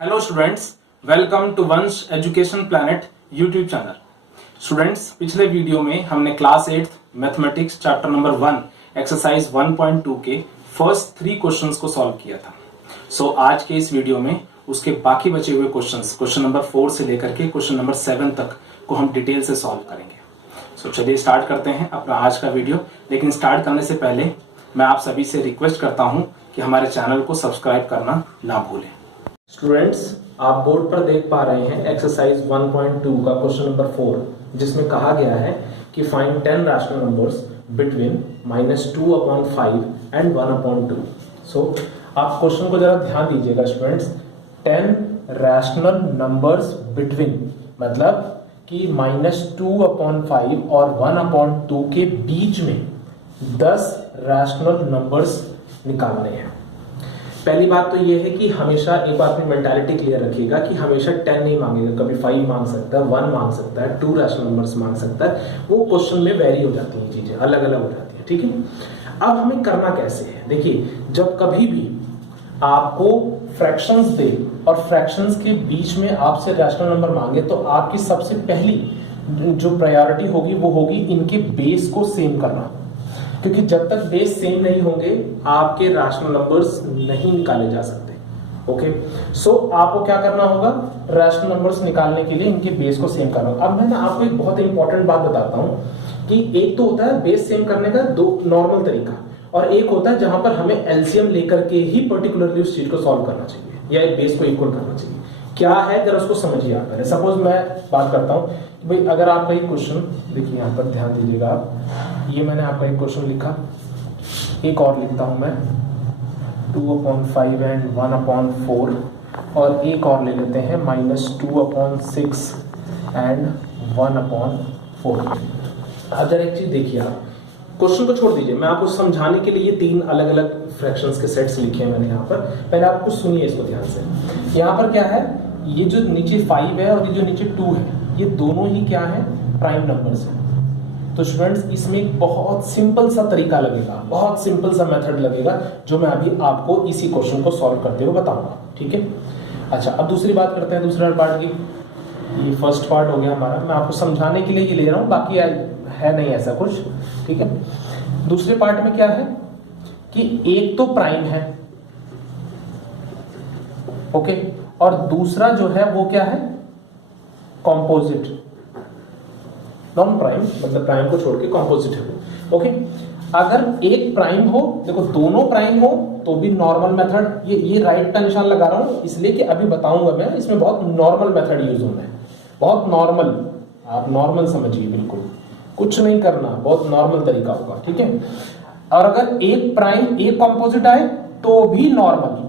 Hello students, welcome to वंश education planet YouTube channel. Students, पिछले video में हमने class 8 mathematics chapter number 1 exercise 1.2 के फर्स्ट 3 क्वेश्चंस को सॉल्व किया था। आज के इस वीडियो में उसके बाकी बचे हुए क्वेश्चन नंबर 4 से लेकर के क्वेश्चन नंबर 7 तक को हम डिटेल से सॉल्व करेंगे। चलिए स्टार्ट करते हैं अपना आज का वीडियो। लेकिन स्टार्ट करने से पहले मैं आप सभी से रिक्वेस्ट करता हूं कि हमारे चैनल को सब्सक्राइब करना ना भूलें। स्टूडेंट्स, आप बोर्ड पर देख पा रहे हैं एक्सरसाइज 1.2 का क्वेश्चन नंबर 4, जिसमें कहा गया है कि find 10 rational numbers between -2/5 and 1/2। आप क्वेश्चन को जरा ध्यान दीजिएगा स्टूडेंट्स। 10 रैशनल नंबर्स बिटवीन मतलब कि -2/5 और 1/2 के बीच में 10 रैशनल नंबर्स निकालने हैं। पहली बात तो यह है कि हमेशा एक बात में मेंटालिटी क्लियर रखिएगा कि हमेशा 10 नहीं मांगेगा, कभी 5 मांग सकता है, 1 मांग सकता है, 2 रैशनल नंबर्स मांग सकता है। वो क्वेश्चन में वेरी हो जाती है, चीजें अलग अलग हो जाती है। ठीक है, अब हमें करना कैसे है? देखिए, जब कभी भी आपको फ्रैक्शंस दे और फ्रैक्शंस के बीच में आपसे रैशनल नंबर मांगे तो आपकी सबसे पहली जो प्रायोरिटी होगी वो होगी इनके बेस को सेम करना, क्योंकि जब तक बेस सेम नहीं होंगे आपके रैशनल नंबर्स नहीं निकाले जा सकते। ओके, आपको क्या करना होगा? रैशनल नंबर्स निकालने के लिए इनके बेस को सेम करना। अब मैं आपको एक बहुत इंपॉर्टेंट बात बताता हूं कि एक तो होता है बेस सेम करने का दो नॉर्मल तरीका, और एक होता है जहां पर हमें एलसीएम लेकर के ही पर्टिकुलरली उस चीज को सॉल्व करना चाहिए या एक बेस को इक्वल करना चाहिए। क्या है जरा उसको समझिए आप पहले। सपोज मैं बात करता हूं कि भाई अगर आपका एक क्वेश्चन, देखिए यहां पर ध्यान दीजिएगा आप, ये मैंने आपका एक क्वेश्चन लिखा, एक और लिखता हूं मैं 2/5 एंड 1/4, और एक और ले लेते हैं -2/6 एंड 1/4। अब जरा एक चीज देखिए, आप क्वेश्चन को छोड़ दीजिए, मैं आपको समझाने के लिए 3 अलग अलग फ्रैक्शंस के सेट्स लिखे हैं मैंने यहाँ पर। पहले आप कुछ सुनिए इसको ध्यान से। यहाँ पर क्या है, ये जो नीचे 5 है और ये जो नीचे 2 है, ये दोनों ही क्या है? प्राइम नंबर्स हैं। तो स्टूडेंट्स, इसमें एक बहुत सिंपल सा तरीका लगेगा, बहुत सिंपल सा मेथड लगेगा, जो मैं अभी आपको इसी क्वेश्चन को सॉल्व करते हुए बताऊंगा। ठीक है, अच्छा अब दूसरी बात करते हैं, दूसरा पार्ट की। ये फर्स्ट पार्ट हो गया हमारा, मैं आपको समझाने के लिए ये ले रहा हूँ, बाकी है नहीं ऐसा कुछ। ठीक है, दूसरे पार्ट में क्या है कि एक तो प्राइम है, ओके, और दूसरा जो है वो क्या है? कॉम्पोजिट, नॉन प्राइम, मतलब प्राइम को छोड़ के कॉम्पोजिट है वो। ओके, अगर एक प्राइम हो, देखो दोनों प्राइम हो तो भी नॉर्मल मेथड, ये राइट का निशान लगा रहा हूं इसलिए कि अभी बताऊंगा मैं, इसमें बहुत नॉर्मल मेथड यूज होना है, बहुत नॉर्मल, आप नॉर्मल समझिए, बिल्कुल कुछ नहीं करना, बहुत नॉर्मल तरीका होगा। ठीक है, और अगर एक प्राइम एक कॉम्पोजिट आए तो भी नॉर्मल,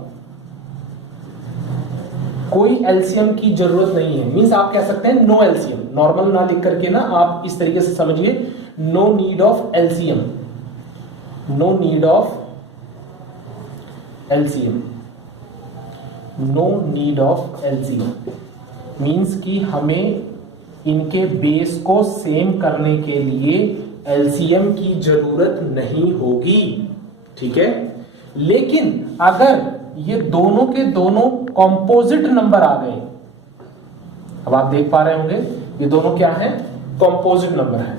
कोई एलसीएम की जरूरत नहीं है। मींस आप कह सकते हैं नो एलसीएम, नॉर्मल ना लिख करके ना आप इस तरीके से समझिए, no need of LCM, no need of LCM, no need of LCM means कि हमें इनके बेस को सेम करने के लिए एलसीएम की जरूरत नहीं होगी। ठीक है, लेकिन अगर ये दोनों के दोनों कॉम्पोजिट नंबर आ गए, अब आप देख पा रहे होंगे ये दोनों क्या है? कॉम्पोजिट नंबर है,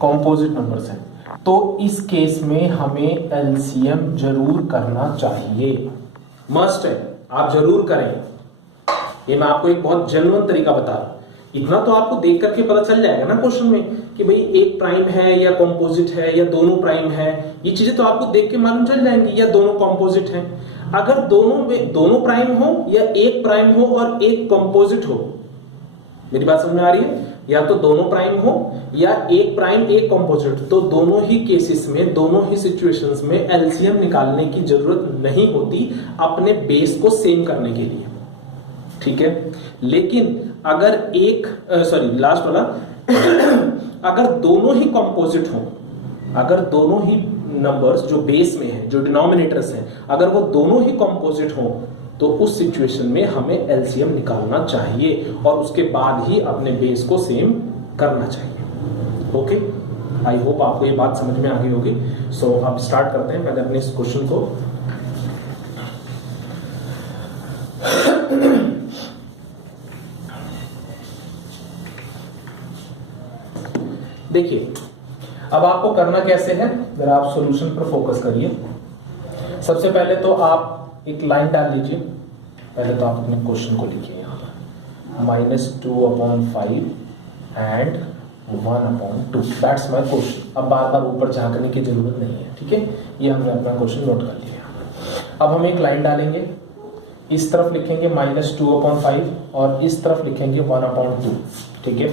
कॉम्पोजिट नंबर्स हैं, तो इस केस में हमें एलसीएम जरूर करना चाहिए, मस्ट है, आप जरूर करें। ये मैं आपको एक बहुत जेन्युइन तरीका बता रहा हूं। इतना तो आपको देख करके पता चल जाएगा ना क्वेश्चन में कि भाई एक प्राइम है या कॉम्पोजिट है या दोनों प्राइम है, ये चीजें तो आपको देख के मालूम चल जाएंगी, या दोनों कॉम्पोजिट हैं। अगर दोनों प्राइम हो या एक प्राइम हो और एक कॉम्पोजिट हो, मेरी बात समझ में आ रही है? या तो दोनों प्राइम हो या एक प्राइम एक कॉम्पोजिट, तो दोनों ही केसेस में, दोनों ही सिचुएशंस में एलसीएम निकालने की जरूरत नहीं होती अपने बेस को सेम करने के लिए। ठीक है, लेकिन अगर लास्ट वाला अगर दोनों ही कॉम्पोजिट हो, अगर दोनों ही नंबर्स जो बेस में है, जो डिनोमिनेटर्स हैं, अगर वो दोनों ही कॉम्पोजिट हो, तो उस सिचुएशन में हमें एलसीएम निकालना चाहिए और उसके बाद ही अपने बेस को सेम करना चाहिए। ओके, आई होप आपको ये बात समझ में आ गई होगी। अब स्टार्ट करते हैं। पहले अपने इस क्वेश्चन को देखिए अब आपको करना कैसे है, जरा आप सॉल्यूशन पर फोकस करिए। सबसे पहले तो आप एक लाइन डाल लीजिए। पहले तो आप अपने क्वेश्चन को लिखिए यहाँ पर -2/5 एंड 1/2, दैट्स माय क्वेश्चन। अब बार बार ऊपर झांकने की जरूरत नहीं है, ठीक है। ये हमने अपना क्वेश्चन नोट कर लिया यहाँ पर। अब हम एक लाइन डालेंगे, इस तरफ लिखेंगे -2/5 और इस तरफ लिखेंगे 1/2, ठीक है।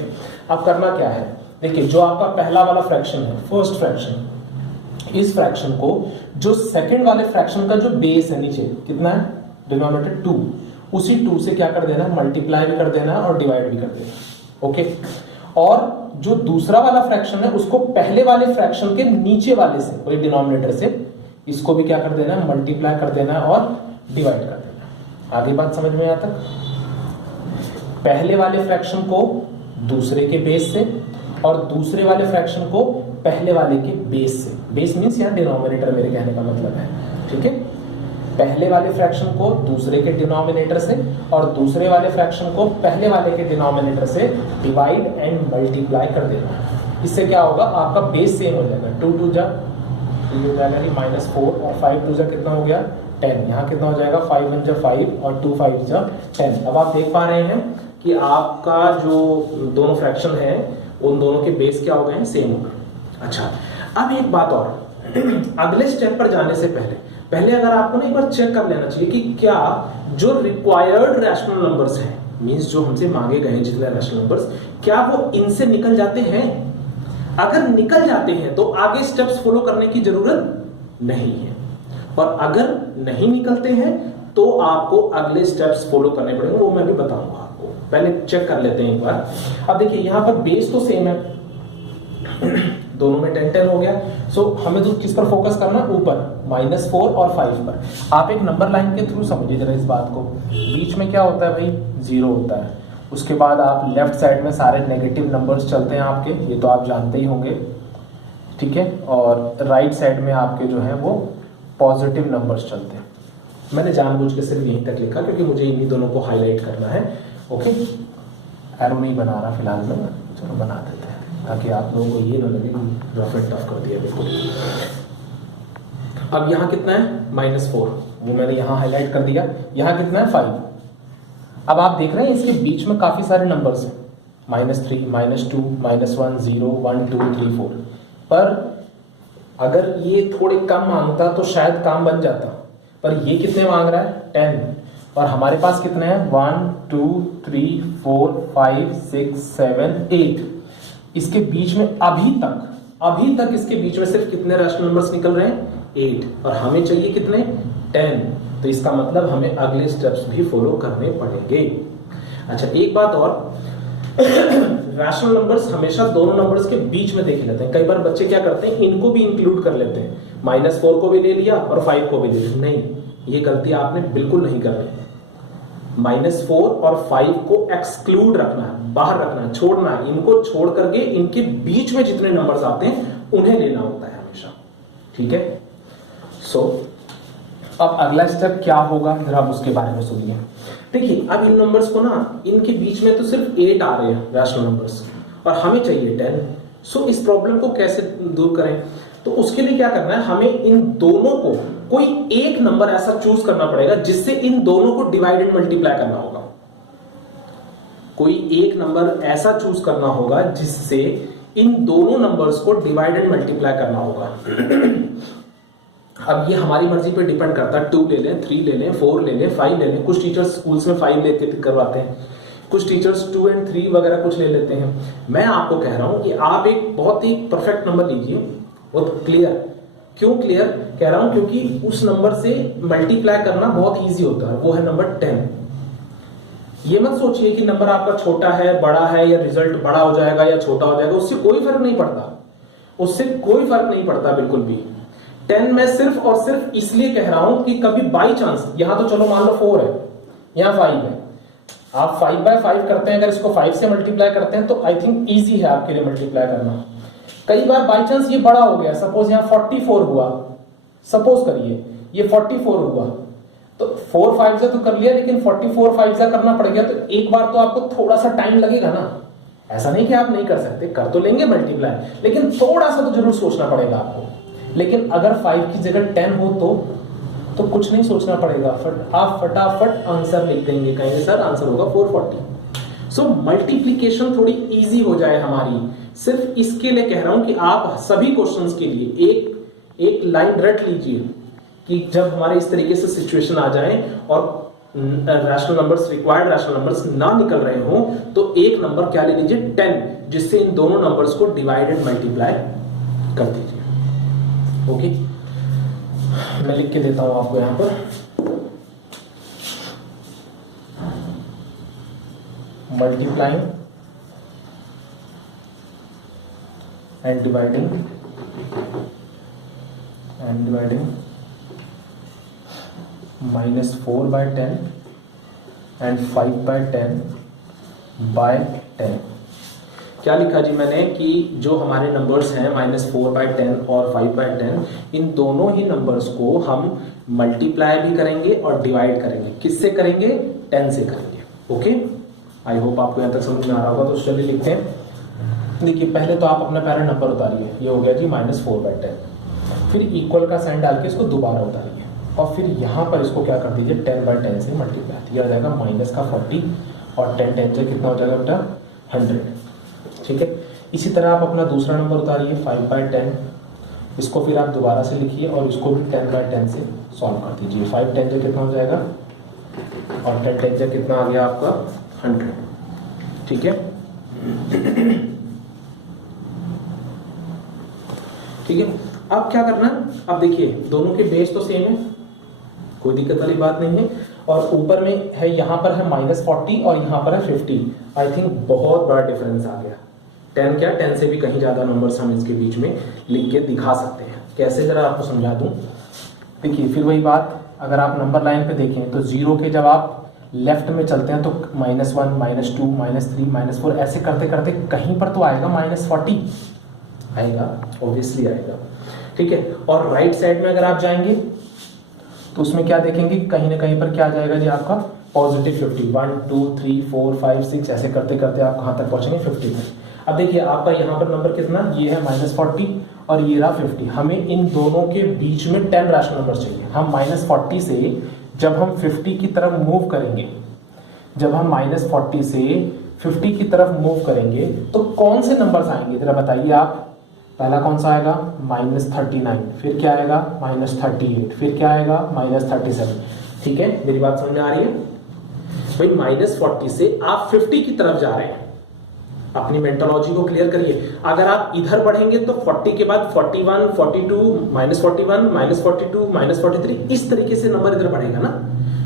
अब करना क्या है, देखिए जो आपका पहला वाला फ्रैक्शन है, फर्स्ट फ्रैक्शन, इस फ्रैक्शन को जो सेकंड वाले फ्रैक्शन का जो बेस है नीचे कितना है, डिनोमिनेटर 2, उसी 2 से क्या कर देना है, मल्टीप्लाई भी कर देना है और डिवाइड भी कर देना है, ओके। और जो दूसरा वाला फ्रैक्शन है उसको पहले वाले फ्रैक्शन के नीचे वाले से, वही डिनोमिनेटर से, इसको भी क्या कर देना है, मल्टीप्लाई कर देना है और डिवाइड कर देना है। आगे बात समझ में आया तक? पहले वाले फ्रैक्शन को दूसरे के बेस से और दूसरे वाले फ्रैक्शन को पहले वाले के बेस से, बेस मींस यहाँ डिनोमिनेटर मेरे कहने का मतलब है, ठीक है। पहले वाले फ्रैक्शन को दूसरे के डिनोमिनेटर से और दूसरे वाले फ्रैक्शन को पहले वाले के डिनोमिनेटर से डिवाइड एंड मल्टीप्लाई कर देना। इससे क्या होगा, आपका बेस सेम हो जाएगा। 2 2 जा -4 और 5 2 जा कितना हो गया, 10। यहाँ कितना हो जाएगा, 5 1 जा 5 और 2 5 जा 10। अब आप देख पा रहे हैं कि आपका जो दोनों फ्रैक्शन है उन दोनों के बेस क्या हो गए हैं, सेम हो गए। अच्छा, अब एक बात और, अगले स्टेप पर जाने से पहले अगर आपको ना एक बार चेक कर लेना चाहिए कि क्या जो रिक्वायर्ड रैशनल नंबर्स हैं, मींस जो हमसे मांगे गए हैं जितने रैशनल नंबर्स, क्या वो इनसे निकल जाते हैं। अगर निकल जाते हैं तो आगे स्टेप्स फॉलो करने की जरूरत नहीं है, और अगर नहीं निकलते हैं तो आपको अगले स्टेप्स फॉलो करने पड़ेंगे, वो मैं भी बताऊंगा आपको। पहले चेक कर लेते हैं एक बार। अब देखिए यहां पर बेस तो सेम है, दोनों में 10 10 हो गया। सो हमें तो किस पर फोकस करना है, ऊपर -4 और 5 पर। आप एक नंबर लाइन के थ्रू समझिए जरा इस बात को। बीच में क्या होता है भाई, 0 होता है। उसके बाद आप लेफ्ट साइड में सारे नेगेटिव नंबर्स चलते हैं आपके, ये तो आप जानते ही होंगे, ठीक है। और राइट साइड में आपके जो है वो पॉजिटिव नंबर्स चलते हैं। मैंने जानबूझ के सिर्फ यहीं तक लिखा क्योंकि मुझे इन्हीं दोनों को हाईलाइट करना है, ओके। एरो नहीं बना रहा फिलहाल में, चलो बना देते हैं ताकि आप लोगों को ये ना लगे रफ एंड टफ कर दिया बिल्कुल। अब यहाँ कितना है, -4, वो मैंने यहाँ हाईलाइट कर दिया। यहाँ कितना है, 5। अब आप देख रहे हैं इसके बीच में काफी सारे नंबर्स हैं, -3 -2 -1 0 1 2 3 4। पर अगर ये थोड़े कम मांगता तो शायद काम बन जाता, पर ये कितने मांग रहा है, 10। और हमारे पास कितने हैं, 1 2 3 4 5 6 7 8। इसके बीच में अभी तक इसके बीच में सिर्फ कितने रैशनल नंबर्स निकल रहे हैं, 8। और हमें चाहिए कितने, 10। तो इसका मतलब हमें अगले स्टेप्स भी फॉलो करने पड़ेंगे। अच्छा, एक बात और, रैशनल नंबर्स हमेशा दोनों नंबर्स के बीच में देख लेते हैं। कई बार बच्चे क्या करते हैं, इनको भी इंक्लूड कर लेते हैं, -4 को भी ले लिया और 5 को भी ले लिया। नहीं, ये गलती आपने बिल्कुल नहीं करनी। -4 और 5 को एक्सक्लूड रखना है, बाहर रखना है, छोड़ना है। इनको छोड़ करके इनके बीच में जितने नंबर्स आते हैं उन्हें लेना होता है हमेशा, ठीक है। सो अब अगला स्टेप क्या होगा, जरा आप उसके बारे में सुनिए। देखिए अब इन नंबर्स को ना, इनके बीच में तो सिर्फ 8 आ रहे हैं रैशनल नंबर्स, और हमें चाहिए 10। सो इस प्रॉब्लम को कैसे दूर करें, तो उसके लिए क्या करना है, हमें इन दोनों को कोई एक नंबर ऐसा चूज करना पड़ेगा जिससे इन दोनों को डिवाइड एंड मल्टीप्लाई करना होगा। कोई एक नंबर ऐसा चूज करना होगा जिससे इन दोनों नंबर्स को डिवाइड एंड मल्टीप्लाई करना होगा। अब ये हमारी मर्जी पे डिपेंड करता है, 2 ले लें, 3 ले लें, 4 ले लें, 5 ले लें। कुछ टीचर्स स्कूल्स में 5 लेके करवाते हैं, कुछ टीचर्स 2 और 3 वगैरह कुछ ले लेते हैं। मैं आपको कह रहा हूं कि आप एक बहुत ही परफेक्ट नंबर लीजिए, बहुत क्लियर। क्यों क्लियर कह रहा हूं, क्योंकि उस नंबर से मल्टीप्लाई करना बहुत इजी होता है, वो है नंबर 10। ये मत सोचिए कि नंबर आपका छोटा है, बड़ा है, या रिजल्ट बड़ा हो जाएगा या छोटा हो जाएगा, उससे कोई फर्क नहीं पड़ता, उससे कोई फर्क नहीं पड़ता बिल्कुल भी। 10 मैं सिर्फ और सिर्फ इसलिए कह रहा हूं कि कभी बाई चांस, यहां तो चलो मान लो 4 है, यहां 5 है, आप 5/5 करते हैं, अगर इसको 5 से मल्टीप्लाई करते हैं तो आई थिंक ईजी है आपके लिए मल्टीप्लाई करना। कई बार बाई चांस ये बड़ा हो गया, सपोज यहां 44 हुआ, सपोज करिए ये 44 हुआ, तो 4 5 से तो कर लिया, लेकिन 44 5 से करना पड़ गया, तो एक बार तो आपको थोड़ा सा टाइम लगेगा ना। ऐसा नहीं कि आप नहीं कर सकते, कर तो लेंगे मल्टीप्लाई, लेकिन थोड़ा सा तो जरूर सोचना पड़ेगा आपको। लेकिन अगर 5 की जगह 10 हो तो कुछ नहीं सोचना पड़ेगा, आप फटाफट आंसर लिख देंगे, कहेंगे सर आंसर होगा 440। सो मल्टीप्लीकेशन थोड़ी इजी हो जाए हमारी, सिर्फ इसके लिए कह रहा हूं कि आप सभी क्वेश्चंस के लिए एक लाइन रट लीजिए कि जब हमारे इस तरीके से सिचुएशन आ जाए और rational numbers, required rational numbers ना निकल रहे हो, तो एक नंबर क्या ले लीजिए 10, जिससे इन दोनों नंबर्स को डिवाइड एंड मल्टीप्लाई कर दीजिए। ओके, मैं लिख के देता हूं आपको यहां पर, multiplying and dividing -4/10 and 5/10 by 10। क्या लिखा जी मैंने कि जो हमारे नंबर्स हैं -4/10 और 5/10, इन दोनों ही नंबर्स को हम मल्टीप्लाई भी करेंगे और डिवाइड करेंगे। किससे करेंगे? 10 से करेंगे। ओके, आई होप आपको यहाँ तक समझ में आ रहा होगा। तो चलिए लिखते हैं। देखिए पहले तो आप अपना पैरेंट नंबर उतारिए, ये हो गया जी -4/10, फिर इक्वल का साइन डाल के इसको दोबारा उतारिए और फिर यहाँ पर इसको क्या कर दीजिए 10/10 से मल्टीप्लाई, यह हो जाएगा -40 और 10 से कितना हो जाएगा बेटा 100। ठीक है, इसी तरह आप अपना दूसरा नंबर उतारिए 5/10, इसको फिर आप दोबारा से लिखिए और इसको भी 10/10 से सॉल्व कर दीजिए। 5/10 से कितना हो जाएगा और 10 से कितना आ गया आपका 100। ठीक है, ठीक है। अब क्या करना है, अब देखिए दोनों के बेस तो सेम है, कोई दिक्कत वाली बात नहीं है। और ऊपर में है, यहाँ पर है -40 और यहाँ पर है 50। आई थिंक बहुत बड़ा डिफरेंस आ गया। 10 क्या, 10 से भी कहीं ज्यादा नंबर्स हम इसके बीच में लिख के दिखा सकते हैं। कैसे, जरा आपको समझा दूं। देखिए फिर वही बात, अगर आप नंबर लाइन पे देखें तो 0 के जब आप लेफ्ट में चलते हैं तो -1 -2 -3 -4 ऐसे करते करते कहीं पर तो आएगा -40 आएगा, ऑब्वियसली आएगा। ठीक है, और राइट साइड में अगर आप जाएंगे तो उसमें क्या देखेंगे, कहीं ना कहीं पर क्या आ जाएगा जी आपका +50। 1 2 3 4 5 6 ऐसे करते करते आप कहां तक पहुंचेंगे 50 तक। अब देखिए आपका यहाँ पर नंबर कितना, ये है -40 और ये रहा 50। हमें इन दोनों के बीच में 10 रैशनल नंबर चाहिए। हम -40 से जब हम 50 की तरफ मूव करेंगे, जब हम -40 से 50 की तरफ मूव करेंगे तो कौन से नंबर्स आएंगे जरा बताइए आप। पहला कौन सा आएगा -39, फिर क्या आएगा -38, फिर क्या आएगा -37। ठीक है, मेरी बात समझ में आ रही है भाई। -40 से आप 50 की तरफ जा रहे हैं, अपनी मेंटोलॉजी को क्लियर करिए। अगर आप इधर बढ़ेंगे तो 40 के बाद 41 42 -41 -42 -43 इस तरीके से नंबर इधर बढ़ेगा ना।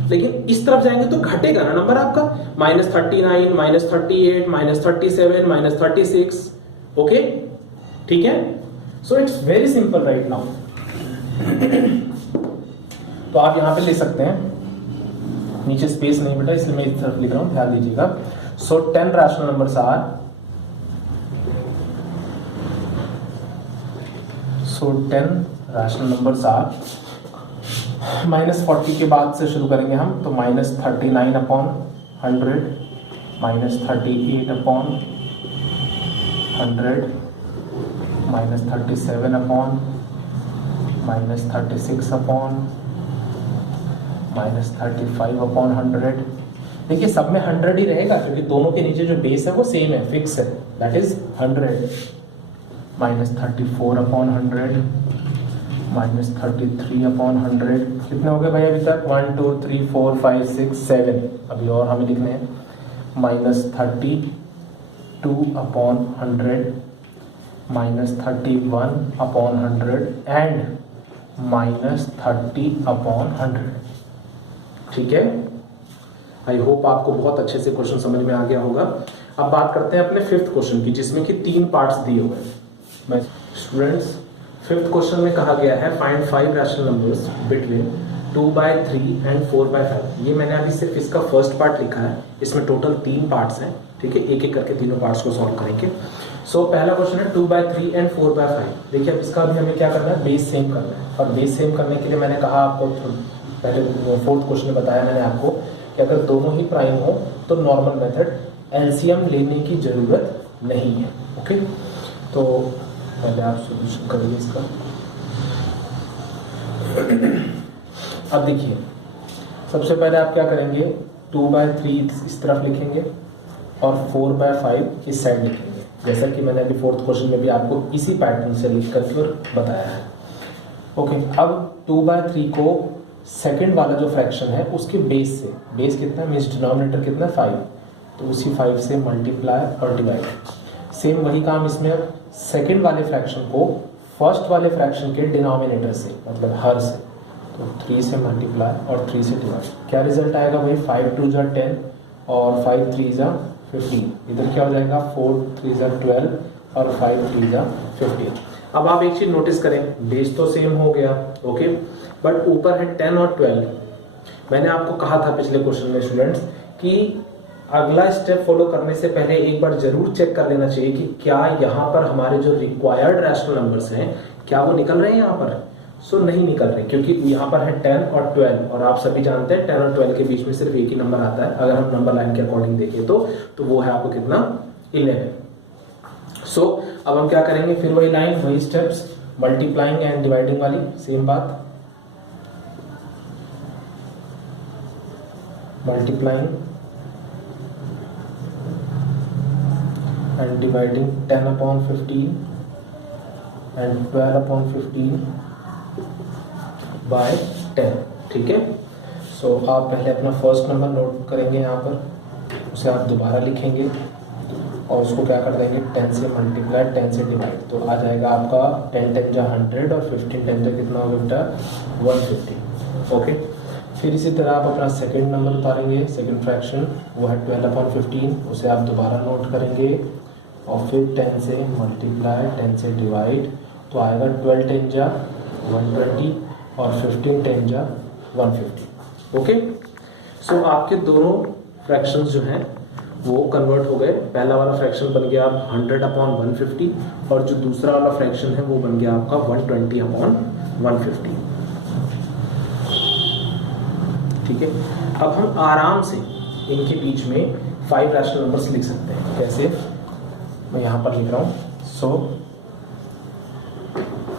लेकिन इस तरफ जाएंगे तो घटेगा ना नंबर आपका, -39 -38 -37 -36। ओके, ठीक है। So it's very simple right now. तो आप यहां पे ले सकते हैं, नीचे स्पेस नहीं बेटा इसलिए मैं इस तरफ लिख रहा हूं, ध्यान दीजिएगा। So 10 rational numbers are, so 10 rational numbers are, -40 के बाद से शुरू करेंगे हम, तो -39/100 -38/100 -37/, -36/, -35/100। देखिए सब में 100 ही रहेगा क्योंकि दोनों के नीचे जो बेस है वो सेम है, फिक्स है, दैट इज 100। -34/100 -33/100। कितने हो गए भाई अभी तक? 1 2 3 4 5 6 7। अभी और हमें लिखने हैं -32/100 -31/100 एंड -30/100। ठीक है, आई होप आपको बहुत अच्छे से क्वेश्चन समझ में आ गया होगा। अब बात करते हैं अपने 5th क्वेश्चन की, जिसमें कि 3 पार्ट्स दिए हुए हैं। स्टूडेंट्स 5th क्वेश्चन में कहा गया है find 5 rational numbers between 2/3 and 4/5। ये मैंने अभी सिर्फ इसका फर्स्ट पार्ट लिखा है, इसमें टोटल 3 पार्ट्स हैं। ठीक है, एक एक करके तीनों पार्ट्स को सॉल्व करेंगे। सो पहला क्वेश्चन है 2/3 एंड 4/5। देखिए अब इसका भी हमें क्या करना है, बेस सेम करना है। और बेस सेम करने के लिए मैंने कहा आपको, पहले 4th क्वेश्चन में बताया मैंने आपको कि अगर दोनों ही प्राइम हो तो नॉर्मल मेथड, एलसीएम लेने की जरूरत नहीं है। ओके, तो पहले आप सोल्यूशन करिए इसका। अब देखिए, सबसे पहले आप क्या करेंगे, 2/3 इस तरफ लिखेंगे और 4/5 इस साइड लिखेंगे, जैसा कि मैंने अभी 4th क्वेश्चन में भी आपको इसी पैटर्न से लिख करके और बताया है। ओके, अब 2/3 को सेकंड वाला जो फ्रैक्शन है उसके बेस से, बेस कितना मीन्स डिनोमिनेटर कितना 5, तो उसी 5 से मल्टीप्लाई और डिवाइड। सेम वही काम इसमें, अब सेकंड वाले फ्रैक्शन को फर्स्ट वाले फ्रैक्शन के डिनोमिनेटर से, मतलब हर से, तो 3 से मल्टीप्लाई और 3 से डिवाइड। क्या रिजल्ट आएगा वही, 5 2 जा 10 और 5 3 जा 15। इधर क्या हो जाएगा, 4 3 जा 12 और 5 3 जा 15। अब आप एक चीज नोटिस करें, बेस तो सेम हो गया, ओके, बट ऊपर है 10 और 12। मैंने आपको कहा था पिछले क्वेश्चन में स्टूडेंट्स कि अगला स्टेप फॉलो करने से पहले एक बार जरूर चेक कर लेना चाहिए कि क्या यहाँ पर हमारे जो रिक्वायर्ड रैशनल नंबर्स हैं क्या वो निकल रहे हैं यहाँ पर। सो नहीं निकल रहे, क्योंकि यहाँ पर है 10 और 12 और आप सभी जानते हैं 10 और 12 के बीच में सिर्फ एक ही नंबर आता है अगर हम नंबर लाइन के अकॉर्डिंग देखें तो वो है आपको कितना, 11। सो अब हम क्या करेंगे, फिर वही लाइन वही स्टेप्स, मल्टीप्लाइंग एंड डिवाइडिंग वाली सेम बात, multiplying and dividing 10/15 and 12/15 by 10। ठीक है, सो आप पहले अपना फर्स्ट नंबर नोट करेंगे यहाँ पर, उसे आप दोबारा लिखेंगे और उसको क्या कर देंगे, 10 से मल्टीप्लाई 10 से डिवाइड, तो आ जाएगा आपका 10 10 जा 100 और 15 10 जा कितना होगा बेटा, 150। ओके, फिर इसी तरह आप अपना सेकंड नंबर उतारेंगे, सेकंड फ्रैक्शन वो है 12/15, उसे आप दोबारा नोट करेंगे और फिर 10 से मल्टीप्लाई 10 से डिवाइड, तो आएगा 12 10 जा 120 और 15 10 जा 150। ओके, सो आपके दोनों फ्रैक्शंस जो हैं वो कन्वर्ट हो गए। पहला वाला फ्रैक्शन बन गया आप 100/150 और जो दूसरा वाला फ्रैक्शन है वो बन गया आपका 120/150। ठीक है, अब हम आराम से इनके बीच में 5 रैशनल नंबर्स लिख सकते हैं। कैसे, मैं यहाँ पर लिख रहा हूँ, सो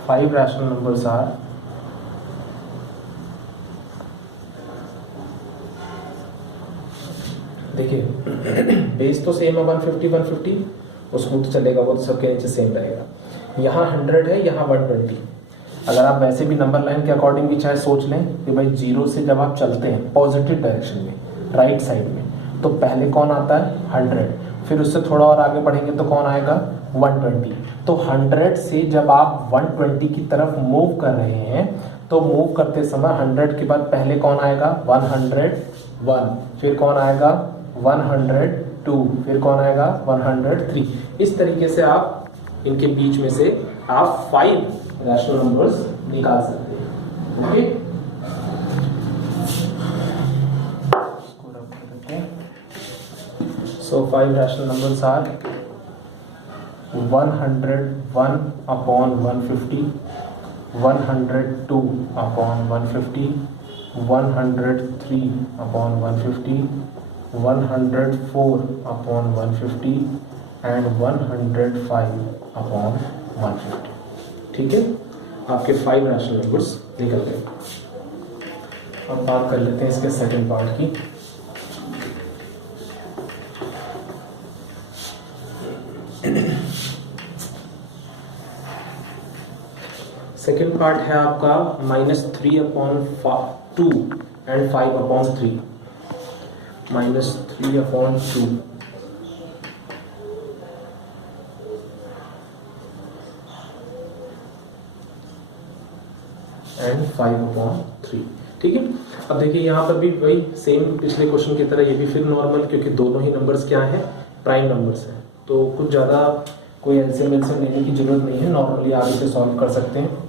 5 रैशनल नंबर्स आर देखिए बेस तो सेम है 150 उसको तो चलेगा, वो तो सबके नीचे सेम रहेगा। यहाँ 100 है, यहाँ 120। अगर आप वैसे भी नंबर लाइन के अकॉर्डिंग भी चाहे सोच लें कि भाई 0 से जब आप चलते हैं पॉजिटिव डायरेक्शन में राइट साइड में, तो पहले कौन आता है 100, फिर उससे थोड़ा और आगे बढ़ेंगे तो कौन आएगा 120। तो 100 से जब आप 120 की तरफ मूव कर रहे हैं तो मूव करते समय 100 के बाद पहले कौन आएगा 101, फिर कौन आएगा 102, फिर कौन आएगा 103। इस तरीके से आप इनके बीच में से आप 5 रैशनल नंबर्स निकाल सकते हैं। Okay, so 5 rational numbers are 101/150, 102/150, 103/150, 104/150 and 105/150। ठीक है, आपके 5 रैशनल नंबर्स निकल गए। अब बात कर लेते हैं इसके सेकंड पार्ट की। सेकेंड पार्ट है आपका -3/2 एंड 5/3, -3/2 एंड 5/3। ठीक है, अब देखिए यहाँ पर भी वही सेम पिछले क्वेश्चन की तरह ये भी फिर नॉर्मल, क्योंकि दोनों ही नंबर्स क्या हैं, प्राइम नंबर्स हैं, तो कुछ ज़्यादा कोई एलसीएम लेने की जरूरत नहीं है, नॉर्मली आप इसे सॉल्व कर सकते हैं।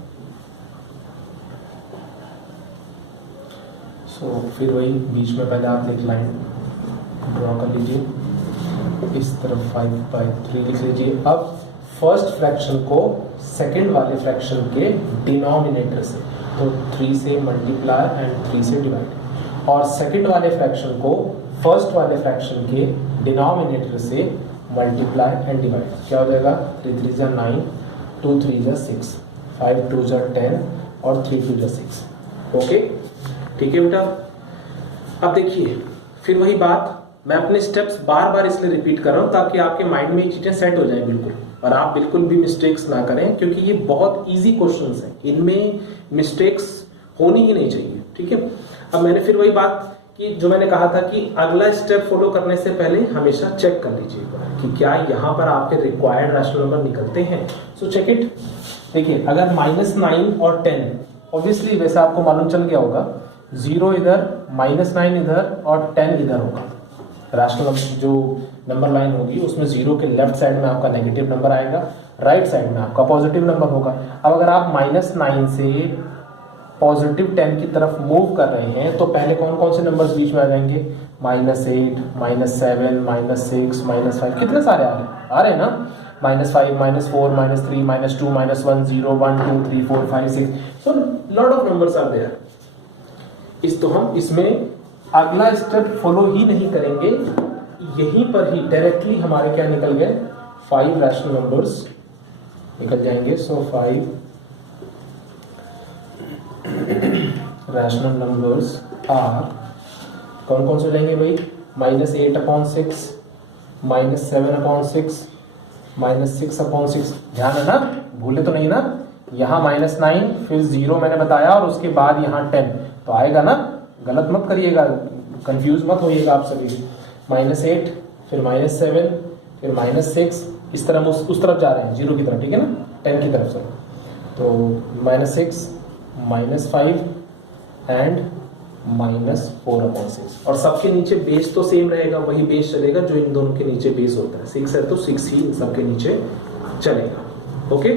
सो फिर वही बीच में पहले आप एक लाइन ड्रॉ कर लीजिए, इस तरफ 5/3 लिख लीजिए। अब फर्स्ट फ्रैक्शन को सेकंड वाले फ्रैक्शन के डिनोमिनेटर से, तो 3 से मल्टीप्लाई एंड 3 से डिवाइड, और सेकंड वाले फ्रैक्शन को फर्स्ट वाले फ्रैक्शन के डिनोमिनेटर से मल्टीप्लाई एंड डिवाइड। क्या हो जाएगा? 3 3 जा 9, 2 3 जा 6, 5 2 जा 10 और 3 2 जा 6। ओके, ठीक है बेटा। अब देखिए फिर वही बात, मैं अपने स्टेप्स बार बार इसलिए रिपीट कर रहा हूँ ताकि आपके माइंड में ये चीजें सेट हो जाए बिल्कुल, और आप बिल्कुल भी मिस्टेक्स ना करें, क्योंकि ये बहुत इजी क्वेश्चंस हैं, इनमें मिस्टेक्स होनी ही नहीं चाहिए। ठीक है। अब मैंने फिर वही बात कि जो मैंने कहा था कि अगला स्टेप फॉलो करने से पहले हमेशा चेक कर लीजिएगा कि क्या यहाँ पर आपके रिक्वायर्ड रैशनल नंबर निकलते हैं। So check it. देखिए अगर -9 और 10, ऑब्वियसली वैसे आपको मालूम चल गया होगा, 0 इधर, -9 इधर और 10 इधर होगा। रैशनल जो नंबर लाइन होगी उसमें 0 के लेफ्ट साइड में आपका नेगेटिव नंबर आएगा, राइट साइड में आपका पॉजिटिव नंबर होगा। अब अगर आप -9 से पॉजिटिव 10 की तरफ मूव कर रहे हैं तो पहले कौन कौन से नंबर्स बीच में आ जाएंगे? -8, -7, -6, -5, कितने सारे आ रहे हैं ना? -5, -4, -3, -2, -1, 0, 1, 2, 3, 4, 5, 6, so lot of numbers are there। तो हम इसमें अगला स्टेप फॉलो ही नहीं करेंगे, यहीं पर ही डायरेक्टली हमारे क्या निकल गए? 5 रैशनल नंबर्स निकल जाएंगे। सो 5 रैशनल नंबर्स आर, कौन कौन से लेंगे भाई? -8/6, -7/6, -6/6। ध्यान है ना, भूले तो नहीं ना? यहाँ -9 फिर 0 मैंने बताया और उसके बाद यहाँ 10 तो आएगा ना, गलत मत करिएगा, कंफ्यूज मत होइएगा आप सभी। -8 फिर -7 फिर -6, इस तरह हम उस तरफ जा रहे हैं 0 की तरफ, ठीक है ना, 10 की तरफ से। तो -6, -5 एंड -4/6, और सबके नीचे बेस तो सेम रहेगा, वही बेस चलेगा जो इन दोनों के नीचे बेस होता है। 6 है तो 6 ही सबके नीचे चलेगा। Okay,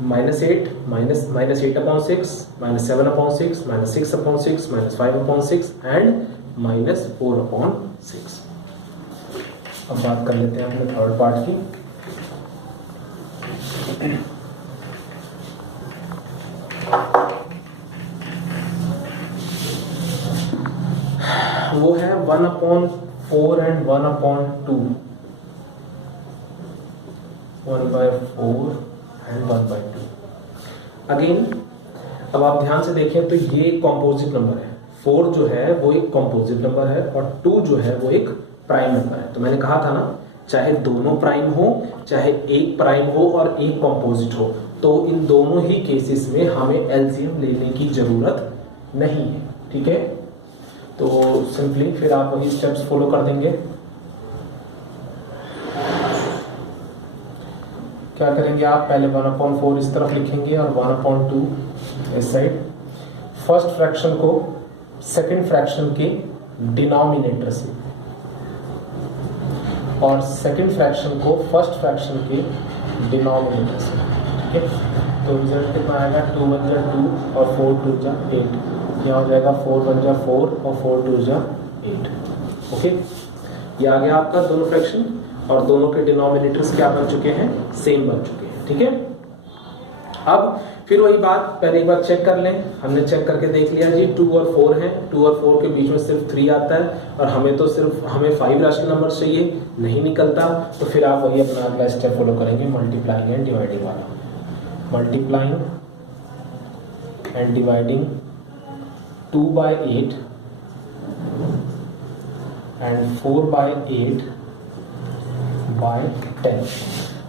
-8, -8/6, -7/6, -6/6, -5/6 and -4/6। अब बात कर लेते हैं अपने थर्ड पार्ट की। वो है 1/4 एंड 1/2, 1/4 एंड 1/2। अगेन अब आप ध्यान से देखें तो ये कॉम्पोजिट नंबर है। 4 जो है वो एक कॉम्पोजिट नंबर है और 2 जो है वो एक प्राइम नंबर है। तो मैंने कहा था ना, चाहे दोनों प्राइम हो, चाहे एक प्राइम हो और एक कॉम्पोजिट हो, तो इन दोनों ही केसेस में हमें एलसीएम लेने की जरूरत नहीं है। ठीक है, तो सिंपली फिर आप वही स्टेप्स फॉलो कर देंगे। क्या करेंगे आप? पहले 1/4 इस तरफ लिखेंगे और 1/2 इस साइड। फर्स्ट फ्रैक्शन को सेकंड फ्रैक्शन के डिनोमिनेटर से और सेकंड फ्रैक्शन को फर्स्ट फ्रैक्शन के डिनोमिनेटर से। ठीक है, तो रिजल्ट कितना आएगा? 2 1 जा 2 और 4 2 जा 8। यहाँ हो जाएगा 4 1 जा 4 और 4 2 जा 8। ओके, ये आ गया आपका दोनों फ्रैक्शन, और दोनों के डिनोमिनेटर्स क्या बन चुके हैं? सेम बन चुके हैं। ठीक है, अब फिर वही बात, पहले एक बार चेक कर लें। हमने चेक करके देख लिया जी 2 और 4 है, 2 और 4 के बीच में सिर्फ 3 आता है और हमें 5 रैशनल नंबर चाहिए, नहीं निकलता। तो फिर आप वही अपना अगला स्टेप फॉलो करेंगे, मल्टीप्लाइंग एंड डिवाइडिंग वाला। Multiplying and dividing 2/8 and 4/8 by 10।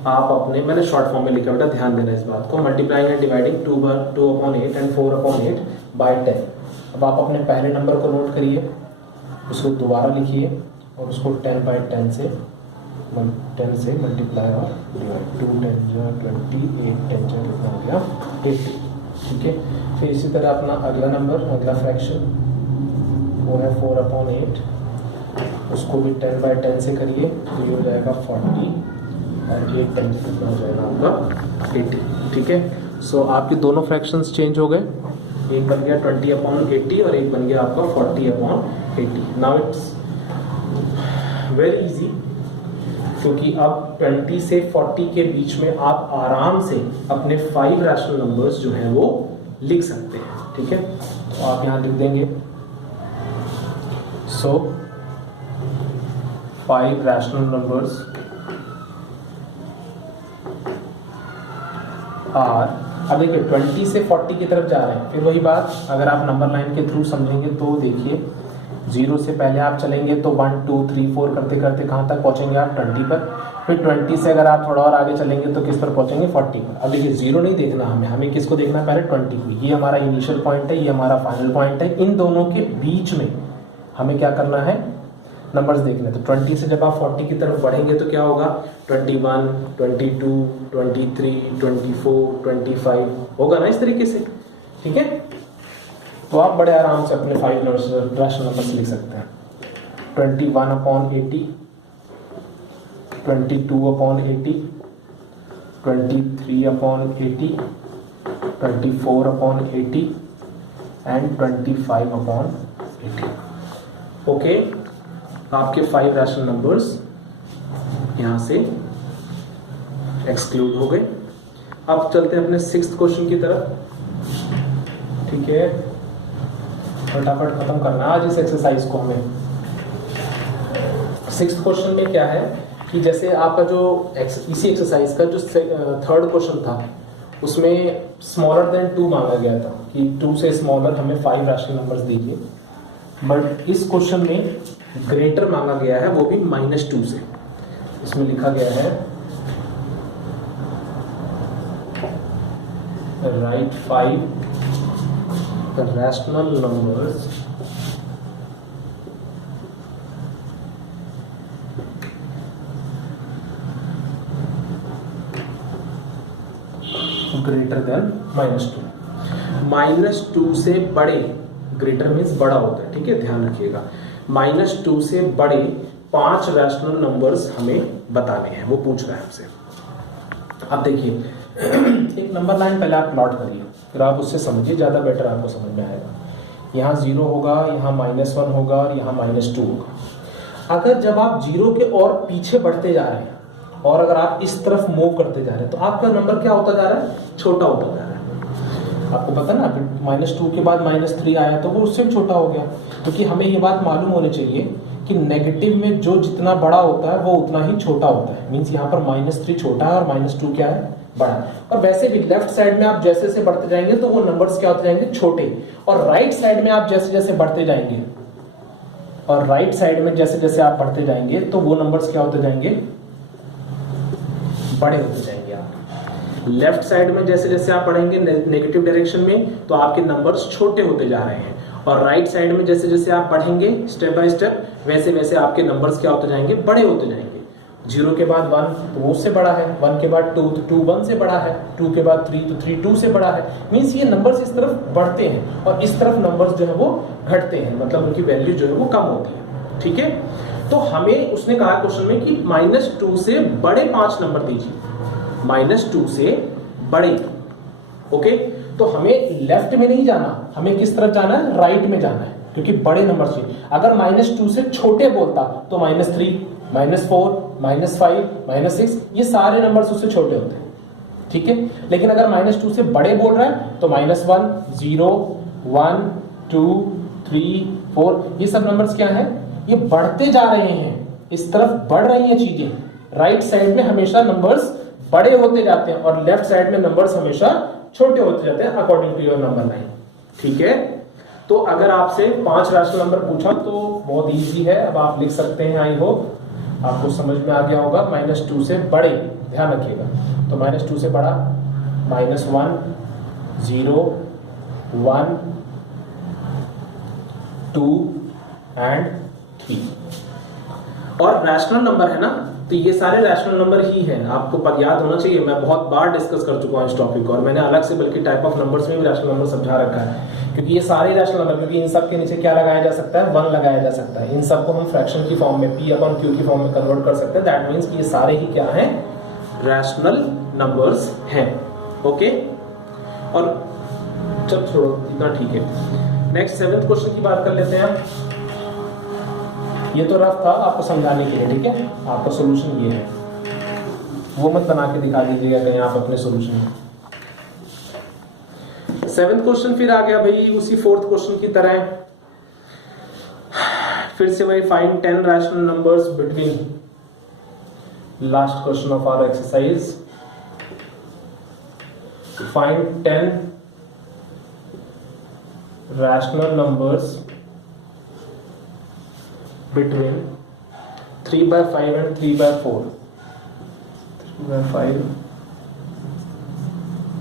आप अपने, मैंने शॉर्ट फॉर्म में लिखा बेटा, ध्यान देना इस बात को। Multiplying and dividing 2/8 and 4/8 by 10। अब आप अपने पहले नंबर को नोट करिए, उसको दोबारा लिखिए और उसको 10/10 से 10 से मल्टीप्लाई और डिवाइड। 2 10 जा 20, 8 10 जा कितना हो गया? 80। ठीक है, फिर इसी तरह अपना अगला नंबर, अगला फ्रैक्शन वो है 4/8, उसको भी 10/10 से करिए तो ये हो जाएगा 40 और ये 10 कितना हो जाएगा आपका? 80। ठीक है, सो आपके दोनों फ्रैक्शंस चेंज हो गए, एक बन गया 20/80 और एक बन गया आपका 40/80। नाउ इट्स वेरी इजी, क्योंकि अब 20 से 40 के बीच में आप आराम से अपने 5 रैशनल नंबर्स जो हैं वो लिख सकते हैं। ठीक है, तो आप यहाँ लिख देंगे, सो 5 rational numbers और अब देखिए 20 से 40 की तरफ जा रहे हैं। फिर वही बात, अगर आप नंबर लाइन के थ्रू समझेंगे तो देखिए 0 से पहले आप चलेंगे तो 1 2 3 4 करते करते कहाँ तक पहुँचेंगे आप 20 पर। फिर 20 से अगर आप थोड़ा और आगे चलेंगे तो किस पर पहुँचेंगे 40 पर। अब देखिए 0 नहीं देखना हमें किसको देखना है पहले 20 को। ये हमारा इनिशियल पॉइंट है, ये हमारा फाइनल पॉइंट है। इन दोनों के बीच में हमें क्या करना है, नंबर्स देखने। तो 20 से जब आप 40 की तरफ बढ़ेंगे तो क्या होगा 21 22 23 24 25 होगा ना इस तरीके से, ठीक है। तो आप बड़े आराम से अपने 5 रैशनल नंबर्स लिख सकते हैं। 21/80, 22/80, 23/80, 24/80 एंड 25/80। ओके, आपके 5 रैशनल नंबर्स यहां से एक्सक्लूड हो गए। अब चलते हैं अपने 6th क्वेश्चन की तरफ, ठीक है। फटाफट खत्म करना आज इस एक्सरसाइज को हमें। 6th क्वेश्चन में क्या है कि जैसे आपका जो इसी एक्सरसाइज का जो 3rd क्वेश्चन था उसमें स्मॉलर देन 2 मांगा गया था कि 2 से स्मॉलर हमें 5 रैशनल नंबर्स दीजिए। बट इस क्वेश्चन में ग्रेटर मांगा गया है, वो भी -2 से। इसमें लिखा गया है right 5 rational numbers greater than -2। -2 से बड़े, ग्रेटर मीन्स बड़ा होता है, ठीक है, ध्यान रखिएगा। -2 से बड़े 5 रैशनल नंबर्स हमें बताने हैं, वो पूछ रहा है हमसे। अब देखिए एक नंबर लाइन पहले आप प्लॉट करिए, फिर आप उससे समझिए, ज़्यादा बेटर आपको समझ में आएगा। यहाँ 0 होगा, यहाँ -1 होगा और यहाँ -2 होगा। अगर जब आप 0 के और पीछे बढ़ते जा रहे हैं और अगर आप इस तरफ मूव करते जा रहे हैं तो आपका नंबर क्या होता जा रहा है, छोटा होता जा रहा है। आपको पता ना, -2 के बाद -3 आया तो वो उससे भी छोटा हो गया। क्योंकि हमें ये बात मालूम होनी चाहिए कि नेगेटिव में जो जितना बड़ा होता है वो उतना ही छोटा होता है। मीन्स यहाँ पर -3 छोटा है और -2 क्या है, बड़ा है। और वैसे भी लेफ्ट साइड में आप जैसे जैसे बढ़ते जाएंगे तो वो नंबर्स क्या होते जाएंगे, छोटे। और राइट साइड में आप जैसे जैसे बढ़ते जाएंगे और राइट साइड में जैसे जैसे आप बढ़ते जाएंगे तो वो नंबर्स क्या होते जाएंगे, बड़े होते जाएंगे। आप लेफ्ट साइड में जैसे जैसे आप बढ़ेंगे नेगेटिव डायरेक्शन में तो आपके नंबर्स छोटे होते जा रहे हैं, और राइट साइड में जैसे जैसे आप बढ़ेंगे स्टेप बाय स्टेप वैसे वैसे आपके नंबर्स क्या होते जाएंगे, बड़े होते जाएंगे। 0 के बाद 1 तो वो उससे बड़ा है, 1 के बाद 2 तो 2 1 से बड़ा है, 2 के बाद 3 तो 3 2 से बड़ा है। मीन्स ये नंबर्स इस तरफ बढ़ते हैं और इस तरफ नंबर्स जो है वो घटते हैं, मतलब उनकी वैल्यू जो है वो कम होती है, ठीक है। तो हमें उसने कहा क्वेश्चन में कि -2 से बड़े 5 नंबर दीजिए, -2 से बड़े। ओके, तो हमें लेफ्ट में नहीं जाना, हमें किस तरफ जाना है, राइट में जाना है, क्योंकि बड़े नंबर चाहिए। अगर -2 से छोटे बोलता तो -3 -4 -5 -6 ये सारे नंबर्स उससे छोटे होते हैं, ठीक है। लेकिन अगर -2 से बड़े बोल रहा है तो -1 0 1 2 3 4 ये सब नंबर्स क्या है, ये बढ़ते जा रहे हैं, इस तरफ बढ़ रही हैं चीजें। राइट साइड में हमेशा नंबर्स बड़े होते जाते हैं और लेफ्ट साइड में नंबर्स हमेशा छोटे होते जाते हैं according to your number line, ठीक है। तो अगर आपसे 5 रैशनल नंबर पूछा तो बहुत इजी है, अब आप लिख सकते हैं। आई होप आपको समझ में आ गया होगा। -2 से बड़े, ध्यान रखिएगा, तो -2 से बड़ा -1 0 1 2 एंड 3। और रैशनल नंबर है ना, तो ये सारे रैशनल नंबर ही हैं, आपको याद होना चाहिए। मैं बहुत बार डिस्कस कर चुका हूं इस टॉपिक को और मैंने अलग से बल्कि टाइप ऑफ नंबर्स में भी रैशनल नंबर समझा रखा है, क्योंकि ये सारे रैशनल नंबर, क्योंकि इन सब के नीचे क्या लगाया जा सकता है, 1 लगाया जा सकता है। इन सबको हम फ्रैक्शन की फॉर्म में P/Q की फॉर्म में कन्वर्ट कर सकते हैं। दैट मीन्स कि ये सारे ही क्या हैं, रैशनल नंबर्स हैं। ओके, और चल छोड़ो इतना, ठीक है। नेक्स्ट 7th क्वेश्चन की बात कर लेते हैं। ये तो रफ था आपको समझाने के लिए, ठीक है। आपका सॉल्यूशन ये है, वो मत बना के दिखा दीजिएगा कहीं आप अपने सॉल्यूशन। 7th क्वेश्चन फिर आ गया भाई उसी 4th क्वेश्चन की तरह, फिर से वही find 10 rational numbers between, last question of our exercise. find 10 rational numbers between 3/5 and 3/4. 3/5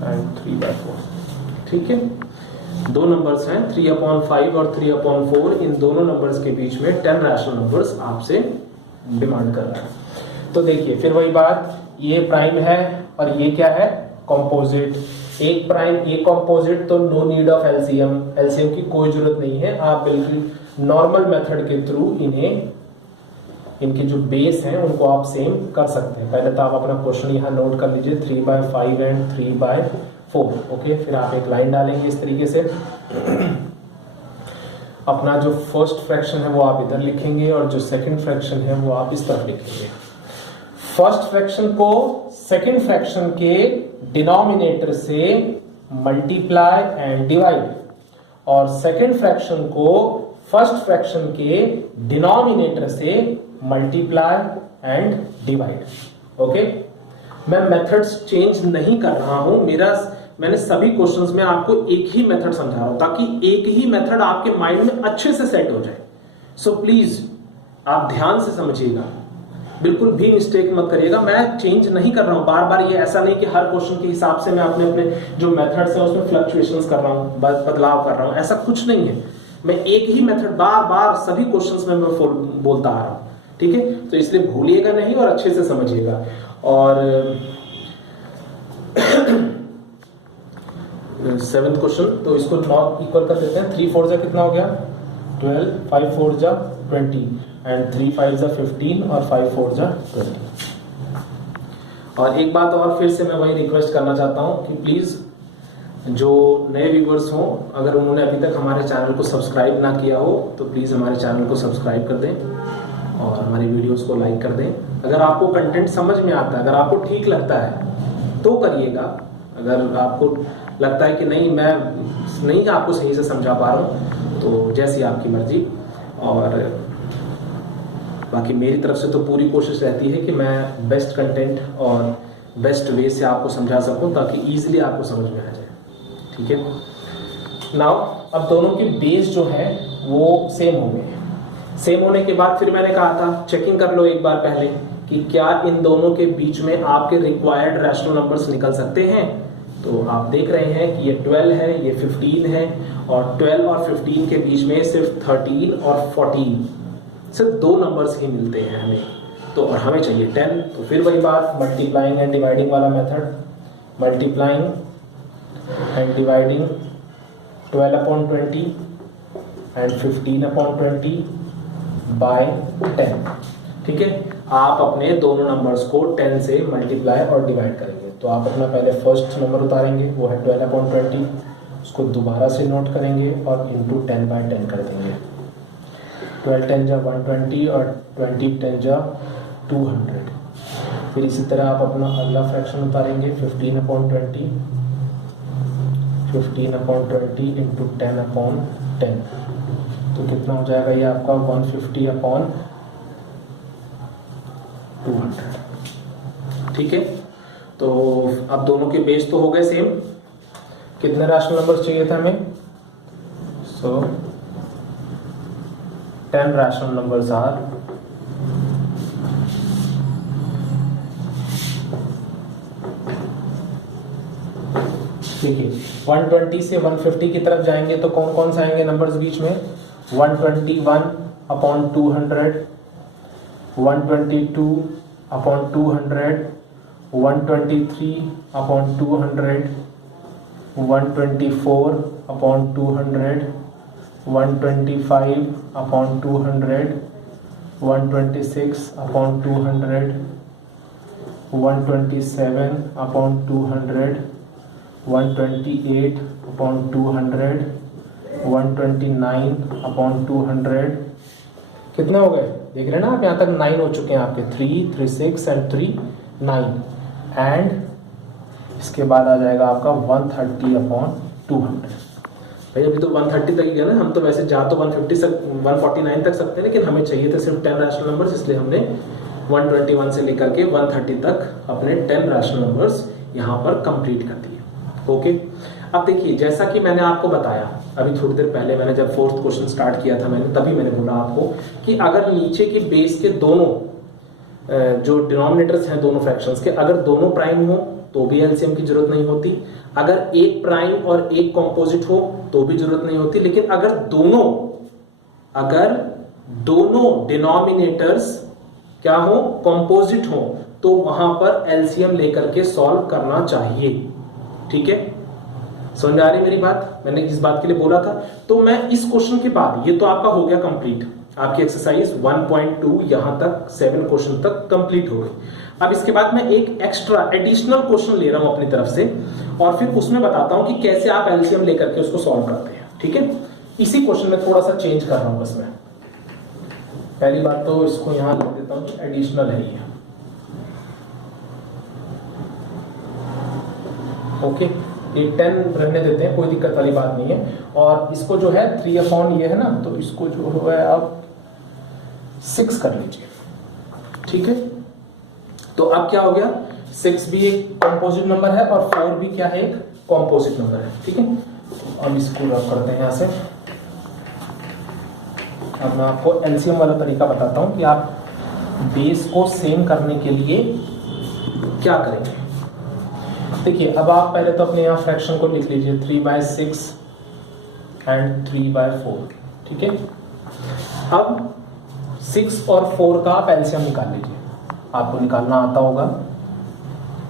and 3/4. ठीक है, दो नंबर्स हैं 3/5 और 3/4. इन दोनों नंबर्स के बीच में 10 रैशनल नंबर्स आपसे डिमांड कर रहा है. तो देखिए फिर वही बात, ये प्राइम है और ये क्या है, कॉम्पोजिट. एक प्राइम एक कॉम्पोजिट, तो no need of LCM. LCM की कोई जरूरत नहीं है. आप बिल्कुल नॉर्मल मेथड के थ्रू इन्हें, इनके जो बेस हैं उनको आप सेम कर सकते हैं. पहले तो आप अपना क्वेश्चन यहाँ नोट कर लीजिए, 3/5 एंड 3/4. ओके, फिर आप एक लाइन डालेंगे इस तरीके से. अपना जो फर्स्ट फ्रैक्शन है वो आप इधर लिखेंगे और जो सेकंड फ्रैक्शन है वो आप इस तरफ लिखेंगे. फर्स्ट फ्रैक्शन को सेकंड फ्रैक्शन के डिनोमिनेटर से मल्टीप्लाई एंड डिवाइड, और सेकंड फ्रैक्शन को फर्स्ट फ्रैक्शन के डिनोमिनेटर से मल्टीप्लाई एंड डिवाइड. ओके, मैं मेथड्स चेंज नहीं कर रहा हूं. मैंने सभी क्वेश्चंस में आपको एक ही मेथड समझा रहा हूं ताकि एक ही मेथड आपके माइंड में अच्छे से सेट हो जाए. सो प्लीज आप ध्यान से समझिएगा, बिल्कुल भी मिस्टेक मत करिएगा. मैं चेंज नहीं कर रहा हूं बार बार. ये ऐसा नहीं कि हर क्वेश्चन के हिसाब से मैं अपने जो मेथड्स है उसमें फ्लक्चुएशंस कर रहा हूं, बदलाव कर रहा हूं. ऐसा कुछ नहीं है. मैं एक ही मेथड बार बार सभी क्वेश्चंस में मैं बोलता आ रहा हूं. ठीक है, तो इसलिए भूलिएगा नहीं और अच्छे से समझिएगा. और 7th क्वेश्चन, तो इसको नॉट इक्वल कर देते हैं. 3 4 जा कितना हो गया 12, 5 4 जा 20 एंड 3 5 जा 15 और 5 4 जा 20. और एक बात और फिर से मैं वही रिक्वेस्ट करना चाहता हूं कि प्लीज जो नए व्यूवर्स हों, अगर उन्होंने अभी तक हमारे चैनल को सब्सक्राइब ना किया हो तो प्लीज हमारे चैनल को सब्सक्राइब कर दें और हमारी वीडियोस को लाइक कर दें. अगर आपको कंटेंट समझ में आता है, अगर आपको ठीक लगता है तो करिएगा. अगर आपको लगता है कि नहीं, मैं नहीं आपको सही से समझा पा रहा हूँ, तो जैसी आपकी मर्जी. और बाकी मेरी तरफ से तो पूरी कोशिश रहती है कि मैं बेस्ट कंटेंट और बेस्ट वे से आपको समझा सकूं ताकि इजीली आपको समझ में आ जाए. ठीक है, नाउ अब दोनों के बेस जो है वो सेम हो गए. सेम होने के बाद फिर मैंने कहा था चेकिंग कर लो एक बार पहले कि क्या इन दोनों के बीच में आपके रिक्वायर्ड रैशनल नंबर्स निकल सकते हैं. तो आप देख रहे हैं कि ये 12 है, ये 15 है, और 12 और 15 के बीच में सिर्फ 13 और 14, सिर्फ दो नंबर्स ही मिलते हैं हमें. तो और हमें चाहिए 10. तो फिर वही बात, मल्टीप्लाइंग एंड डिवाइडिंग वाला method. Multiplying and dividing 12/20 and 15/20 by 10. ठीक है, आप अपने दोनों नंबर्स को 10 से मल्टीप्लाई और डिवाइड करेंगे. तो आप अपना पहले फर्स्ट नंबर उतारेंगे, वो है 12/20. उसको दोबारा से नोट करेंगे और इंटू 10/10 कर देंगे. 12 10 जा 120 और 20 10 जा 200. फिर इसी तरह आप अपना अगला फ्रैक्शन उतारेंगे 15/20. 15/20 इंटू 10/10. तो कितना हो जाएगा ये आपका 150/200. ठीक है, तो अब दोनों के बेस तो हो गए सेम. कितने रैशनल नंबर्स चाहिए थे हमें. सो 10 रैशनल नंबर्स आर देखिए 120 से 150 की तरफ जाएंगे तो कौन कौन से आएंगे नंबर्स बीच में. 121/200, 122/200, 123/200, 124/200, 125/200, 126/200, 127/200, 128/200, 129/200. कितने हो गए देख रहे हैं ना आप, यहाँ तक 9 हो चुके हैं आपके. 3 3 6 एंड 3 9. एंड इसके बाद आ जाएगा आपका 130/200. भाई अभी तो 130 तक ही गया ना. हम तो वैसे जा तो 150 तक 149 तक सकते हैं, लेकिन हमें चाहिए थे सिर्फ 10 रैशनल नंबर्स, इसलिए हमने 121 से लेकर के 130 तक अपने 10 रैशनल नंबर्स यहाँ पर कंप्लीट कर दिए. ओके, अब देखिए जैसा कि मैंने आपको बताया अभी थोड़ी देर पहले, मैंने जब फोर्थ क्वेश्चन स्टार्ट किया था तभी मैंने बोला आपको कि अगर नीचे की बेस के दोनों जो डिनोमिनेटर्स हैं दोनों फ्रैक्शंस के, अगर दोनों प्राइम हो तो भी एलसीएम की जरूरत नहीं होती, अगर एक प्राइम और एक कॉम्पोजिट हो तो भी जरूरत नहीं होती, लेकिन अगर दोनों डिनोमिनेटर्स क्या हो, कॉम्पोजिट हो, तो वहां पर एलसीएम लेकर के सॉल्व करना चाहिए। ठीक है, समझ में आ रही मेरी बात? मैंने इस बात के लिए बोला था। तो मैं इस क्वेश्चन के बाद, ये तो आपका हो गया कंप्लीट, आपकी एक्सरसाइज 1.2 यहां तक 7 क्वेश्चन तक कंप्लीट हो गई। अब इसके बाद मैं एक एक्स्ट्रा एडिशनल क्वेश्चन ले रहा हूं अपनी तरफ से और फिर उसमें बताता हूं कि कैसे आप एलसीएम लेकर के उसको सॉल्व करते हैं। ठीक है, इसी क्वेश्चन में थोड़ा सा चेंज कर रहा हूं बस मैं। पहली बात तो इसको यहां लिख देता हूं, एडिशनल है ये। ओके, ये 10 रहने देते हैं, कोई दिक्कत वाली बात नहीं है। और इसको जो है 3 ये है ना, तो इसको जो है आप 6 कर लीजिए। ठीक है, तो अब क्या हो गया, 6 भी एक कॉम्पोजिट नंबर है और 4 भी क्या है, एक कॉम्पोजिट नंबर है। ठीक है, अब इसको रब करते हैं यहां से। अब मैं आपको एलसीएम वाला तरीका बताता हूं कि आप बेस को सेम करने के लिए क्या करेंगे। देखिए, अब आप पहले तो अपने यहां फ्रैक्शन को लिख लीजिए, 3/6 एंड 3/4। ठीक है, अब 6 और 4 का आप एलसीएम निकाल लीजिए। आपको निकालना आता होगा,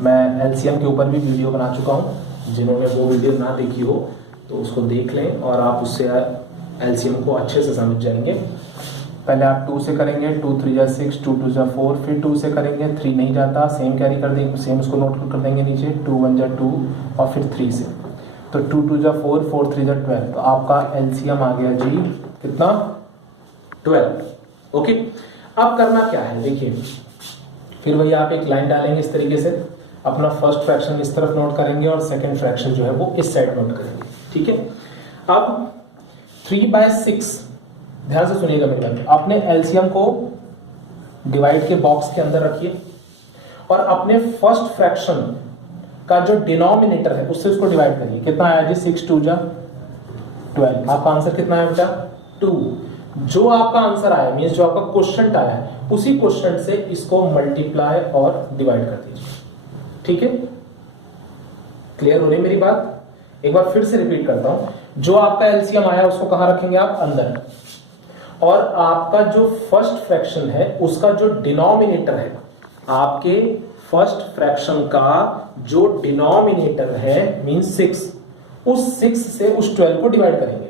मैं एलसीएम के ऊपर भी वीडियो बना चुका हूं, जिन्होंने वो वीडियो ना देखी हो तो उसको देख लें और आप उससे एलसीएम को अच्छे से समझ जाएंगे। पहले आप 2 से करेंगे, 2 3 जा 6, 2 2 जा 4, फिर 2 से करेंगे, 3 नहीं जाता, सेम कैरी कर देंगे, सेम उसको नोट कर देंगे नीचे, 2 1 जा 2 और फिर 3 से, तो 2 2 जा 4, 4 3 जा 12, तो आपका एलसीएम आ गया जी कितना, 12। ओके, अब करना क्या है, देखिए फिर वही आप एक लाइन डालेंगे इस तरीके से, अपना फर्स्ट फ्रैक्शन इस तरफ नोट करेंगे और सेकंड फ्रैक्शन जो है वो इस साइड नोट करेंगे। ठीक है, अब 3/6, ध्यान से सुनिएगा मेरी बात, अपने एलसीएम को डिवाइड के बॉक्स के अंदर रखिए और अपने फर्स्ट फ्रैक्शन का जो डिनोमिनेटर है उससे उसको डिवाइड करिए। कितना आया जी, 6 2 जा 12। आपका आंसर कितना है बेटा, 2। जो आपका आंसर आया मींस जो आपका क्वेश्चन आया है उसी क्वेश्चन से इसको मल्टीप्लाई और डिवाइड कर दीजिए। ठीक है, क्लियर हो रही मेरी बात? एक बार फिर से रिपीट करता हूं, जो आपका एलसीएम आया उसको कहां रखेंगे आप, अंदर, और आपका जो फर्स्ट फ्रैक्शन है उसका जो डिनोमिनेटर है, आपके फर्स्ट फ्रैक्शन का जो डिनोमिनेटर है मींस 6, उस 6 से उस 12 को डिवाइड करेंगे।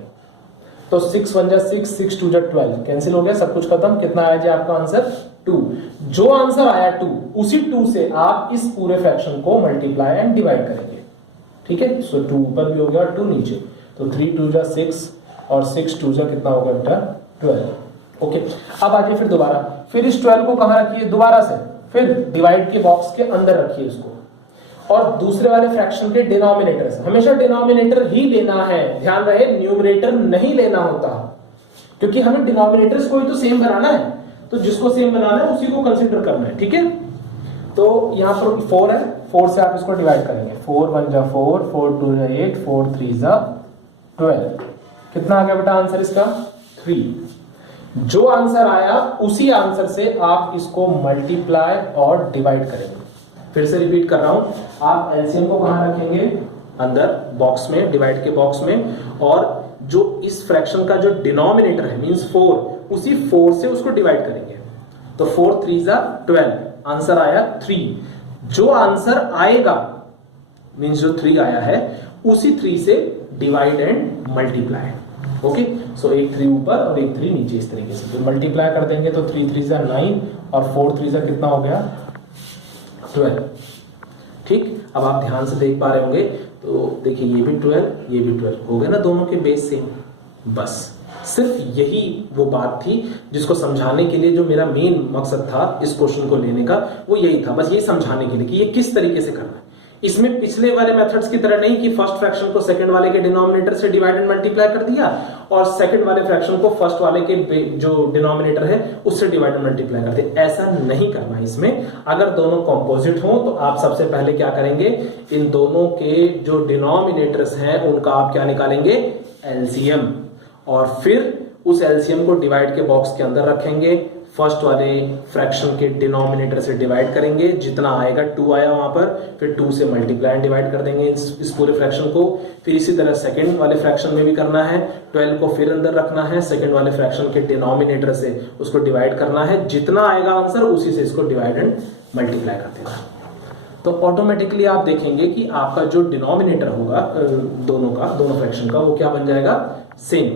तो 6 1 जा 6, 6 2 जा 12, कैंसिल हो गया, सब कुछ खत्म। कितना आया जी आपका आंसर, 2। जो आंसर आया 2, उसी 2 से आप इस पूरे फ्रैक्शन को मल्टीप्लाई एंड डिवाइड करेंगे। ठीक है, सो 2 ऊपर भी हो गया और 2 नीचे, तो 3 2 जा 6 और 6 2 जा कितना होगा बेटा, 12। ओके, अब आइए फिर दोबारा, फिर इस 12 को कहां रखिए, दोबारा से फिर डिवाइड के बॉक्स के अंदर रखिए इसको, और दूसरे वाले फ्रैक्शन के डिनोमिनेटर से, हमेशा डिनोमिनेटर ही लेना है, ध्यान रहे न्यूमरेटर नहीं लेना होता, क्योंकि हमें डिनोमिनेटर्स को ही तो सेम बनाना है, तो जिसको सेम बनाना है उसी को कंसीडर करना है। ठीक है, तो यहां पर 4 है, 4 से आप इसको डिवाइड करेंगे, 4 1 जा 4, 4 2 जा 8, 4 3 जा 12। कितना आ गया बेटा आंसर इसका, 3। जो आंसर आया उसी आंसर से आप इसको मल्टीप्लाई और डिवाइड करेंगे। फिर से रिपीट कर रहा हूं, आप एलसीएम को कहां रखेंगे, अंदर बॉक्स में, डिवाइड के बॉक्स में, और जो इस फ्रैक्शन का जो डिनोमिनेटर है मींस 4, उसी 4 से उसको डिवाइड करेंगे। तो 4 3 जा 12, आंसर आया 3। जो आंसर आएगा मींस जो 3 आया है उसी 3 से डिवाइड एंड मल्टीप्लाई। ओके, सो एक 3 ऊपर और एक 3 नीचे, इस तरीके से तो मल्टीप्लाई कर देंगे तो 3 3 जा 9 और 4 3 जा कितना हो गया, 12। ठीक, अब आप ध्यान से देख पा रहे होंगे, तो देखिए ये भी 12 ये भी 12 हो गया ना, दोनों के बेस सेम। बस सिर्फ यही वो बात थी जिसको समझाने के लिए, जो मेरा मेन मकसद था इस क्वेश्चन को लेने का, वो यही था, बस ये समझाने के लिए कि ये किस तरीके से करना है। इसमें पिछले वाले मेथड्स की तरह नहीं कि फर्स्ट फ्रैक्शन को सेकंड वाले के डिनोमिनेटर से डिवाइड एंड मल्टीप्लाई कर दिया और सेकंड वाले फ्रैक्शन को फर्स्ट वाले के जो डिनोमिनेटर है उससे डिवाइड एंड मल्टीप्लाई कर दिया। ऐसा नहीं करना है इसमें। अगर दोनों कॉम्पोजिट हो तो आप सबसे पहले क्या करेंगे, इन दोनों के जो डिनोमिनेटर्स हैं उनका आप क्या निकालेंगे, एलसीएम, और फिर उस एलसीएम को डिवाइड के बॉक्स के अंदर रखेंगे। फर्स्ट वाले फ्रैक्शन के डिनोमिनेटर से डिवाइड करेंगे, जितना आएगा 2 आया वहां पर, फिर 2 से मल्टीप्लाई एंड डिवाइड कर देंगे इस पूरे फ्रैक्शन को। फिर इसी तरह सेकंड वाले फ्रैक्शन में भी करना है, 12 को फिर अंदर रखना है, सेकंड वाले फ्रैक्शन के डिनोमिनेटर से उसको डिवाइड करना है, जितना आएगा आंसर उसी से इसको डिवाइड एंड मल्टीप्लाई कर देना। तो ऑटोमेटिकली आप देखेंगे कि आपका जो डिनोमिनेटर होगा दोनों फ्रैक्शन का, वो क्या बन जाएगा, सेम,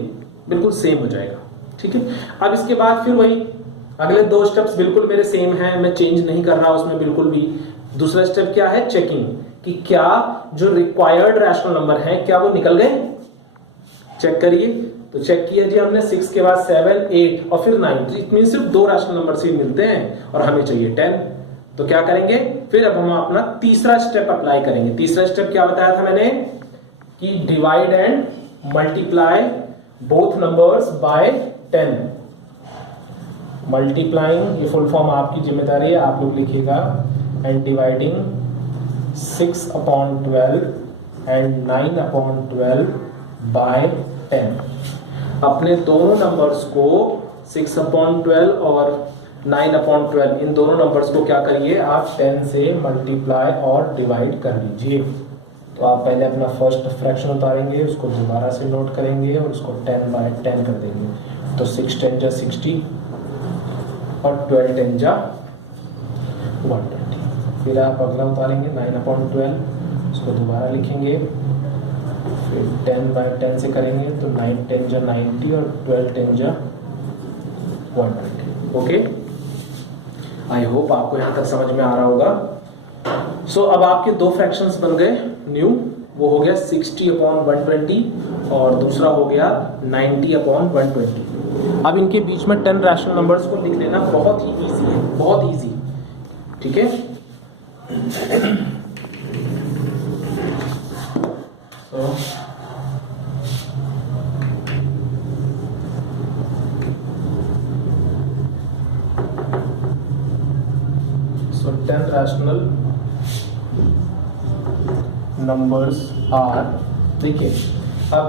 बिल्कुल सेम हो जाएगा। ठीक है, अब इसके बाद फिर वही अगले 2 स्टेप्स बिल्कुल मेरे सेम हैं, मैं चेंज नहीं कर रहा उसमें बिल्कुल भी। दूसरा स्टेप क्या है, चेकिंग, कि क्या जो रिक्वायर्ड रैशनल नंबर है क्या वो निकल गए, चेक करिए। तो चेक किया जी हमने, 6 के बाद 7, 8 और फिर 9, इट मीन सिर्फ 2 रैशनल नंबर से मिलते हैं और हमें चाहिए 10। तो क्या करेंगे, फिर अब हम अपना तीसरा स्टेप अप्लाई करेंगे। तीसरा स्टेप क्या बताया था मैंने, कि divide and multiply both numbers by 10। Multiplying, ये फुल फॉर्म आपकी जिम्मेदारी है, आप लोग लिखिएगा, एंड डिवाइडिंग 6/12 एंड 9/12 बाय 10। अपने दोनों नंबर्स को 6/12 और 9/12 इन दोनों नंबर्स को क्या करिए आप 10 से मल्टीप्लाई और डिवाइड कर लीजिए। तो आप पहले अपना फर्स्ट फ्रैक्शन उतारेंगे, उसको दोबारा से नोट करेंगे और उसको 10/10 कर देंगे। तो 6 10 जा 60 और 12 10 जा 120। फिर आप अगला उतारेंगे 9/12, उसको दोबारा लिखेंगे, फिर 10/10 से करेंगे तो 9 10 जा 90 और 12 10 जा 120। ओके, आई होप आपको यहाँ तक समझ में आ रहा होगा। सो अब आपके 2 फ्रैक्शंस बन गए न्यू, वो हो गया 60/120 और दूसरा हो गया 90/120। अब इनके बीच में 10 रैशनल नंबर्स को लिख लेना बहुत ही इजी है, बहुत इजी। ठीक है, so 10 rational numbers are, देखिए अब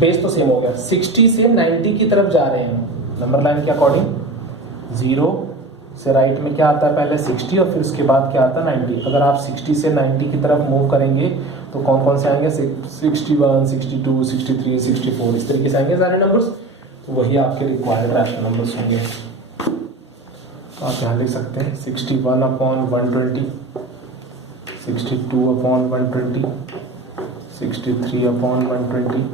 बेस तो सेम हो गया, 60 से 90 की तरफ जा रहे हैं नंबर लाइन के अकॉर्डिंग। 0 से राइट में क्या आता है, पहले 60 और फिर उसके बाद क्या आता है 90। अगर आप 60 से 90 की तरफ मूव करेंगे तो कौन कौन से आएंगे, 61 62 63 64, इस तरीके से आएंगे सारे नंबर्स। तो वही आपके रिक्वायर्ड रैशनल नंबर्स होंगे। तो आप यहाँ लिख सकते हैं 61/120, 62/120, 63/120,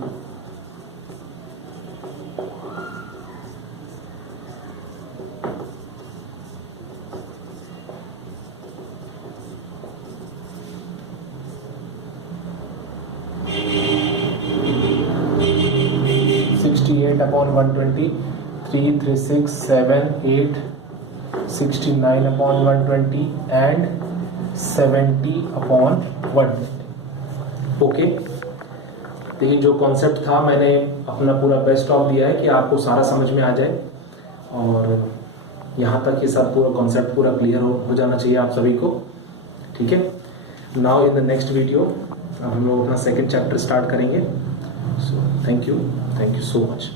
upon 120, 3, 3, 6, 7, 8, 69/120 and 70/120। ओके, देखिए जो कॉन्सेप्ट था मैंने अपना पूरा बेस्ट ऑफ दिया है कि आपको सारा समझ में आ जाए, और यहाँ तक ये सब पूरा कॉन्सेप्ट पूरा क्लियर हो जाना चाहिए आप सभी को। ठीक है, now in the next video अब हम लोग अपना सेकेंड चैप्टर स्टार्ट करेंगे। So thank you so much.